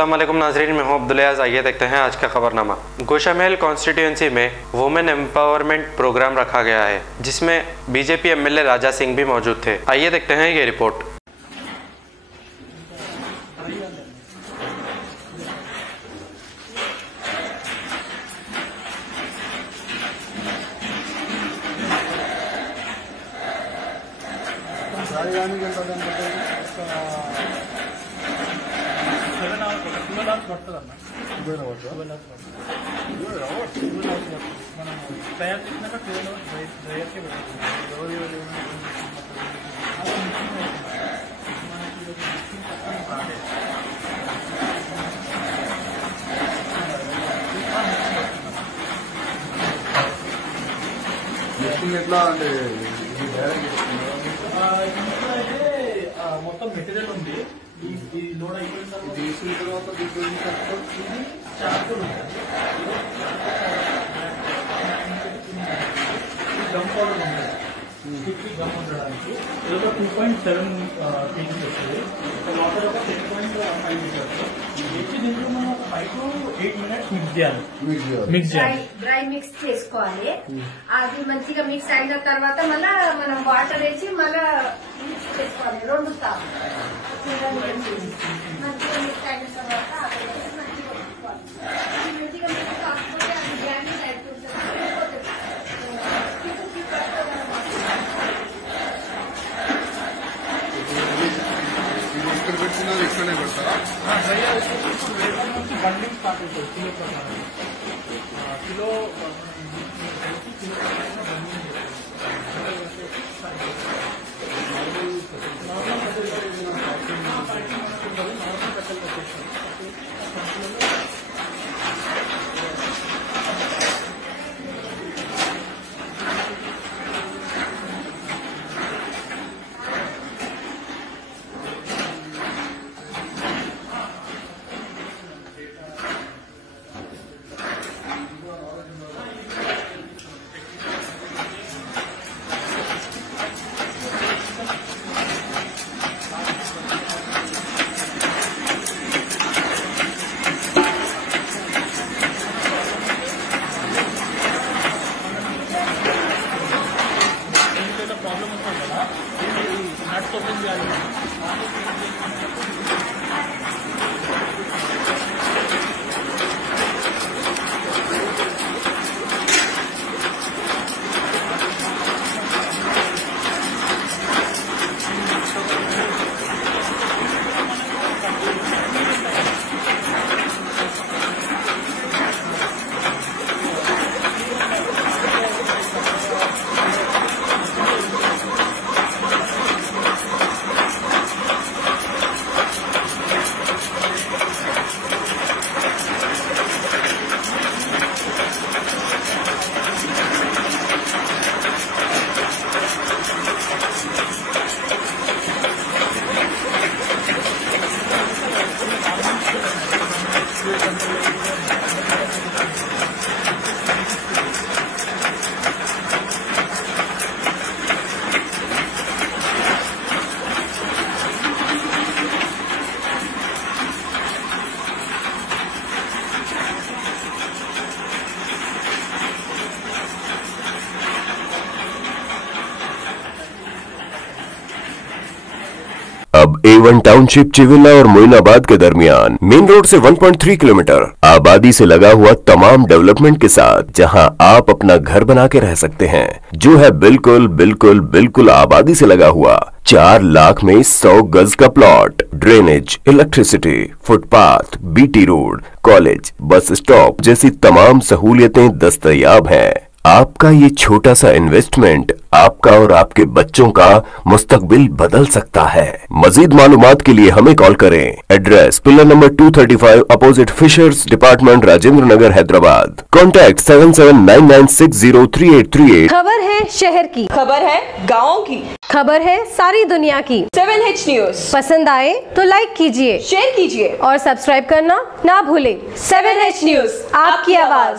अस्सलाम वालेकुम नाजरीन, मैं हूं अब्दुल अयाज। आइए देखते हैं आज का खबरनामा। गोशामहल कॉन्स्टिट्यूंसी में वुमेन एम्पावरमेंट प्रोग्राम रखा गया है, जिसमें बीजेपी एमएलए राजा सिंह भी मौजूद थे। आइए देखते हैं ये रिपोर्ट। మొత్తం మెటీరియల్ ఉంది. ఈ లోడ్ అయిపోయిన తర్వాత చార్కులు గమ్ పౌడర్ ఉంది. స్టిక్కి గమ్ ఉండడానికి ఇది 2.7 కేజీస్ వస్తుంది. వాటర్ ఒక 10.5 లీటర్స్. దీంట్లో మనం ఒక 5 to 8 minutes మిక్స్ చేయాలి. డ్రై మిక్స్ చేసుకోవాలి. అది మంచిగా మిక్స్ అయిన తర్వాత మళ్ళా మనం వాటర్ వేసి మళ్ళా మిక్స్ చేసుకోవాలి. 2 సార్లు మంచిగా మిక్స్ అయిన తర్వాత మంచిగా మిక్స్ కాకపోతే అది డ్యామేజ్ అయిపోతుంది. ఇక్కడే పెడతారా? బండింగ్ స్టార్ట్ అవుతుంది. కిలో ప్రకారం కిలో अब A1 टाउनशिप चिविला और मोइनाबाद के दरमियान मेन रोड से 1.3 किलोमीटर आबादी से लगा हुआ तमाम डेवलपमेंट के साथ जहां आप अपना घर बना के रह सकते हैं, जो है बिल्कुल बिल्कुल बिल्कुल आबादी से लगा हुआ। 4 लाख में 100 गज का plot, drainage, electricity, footpath, BT road, college, bus stop जैसी तमाम सहूलियतें दस्तयाब हैं। आपका ये छोटा सा इन्वेस्टमेंट आपका और आपके बच्चों का मुस्तकबिल बदल सकता है। मजीद मालूमात के लिए हमें कॉल करें। Address pillar number 235 opposite fishers department, Rajendra Nagar, Hyderabad. Contact 7799603838। खबर है शहर की, खबर है गाँव की, खबर है सारी दुनिया की। 7H न्यूज पसंद आए तो लाइक कीजिए, शेयर कीजिए और सब्सक्राइब करना ना भूलें। 7H न्यूज, आपकी आवाज।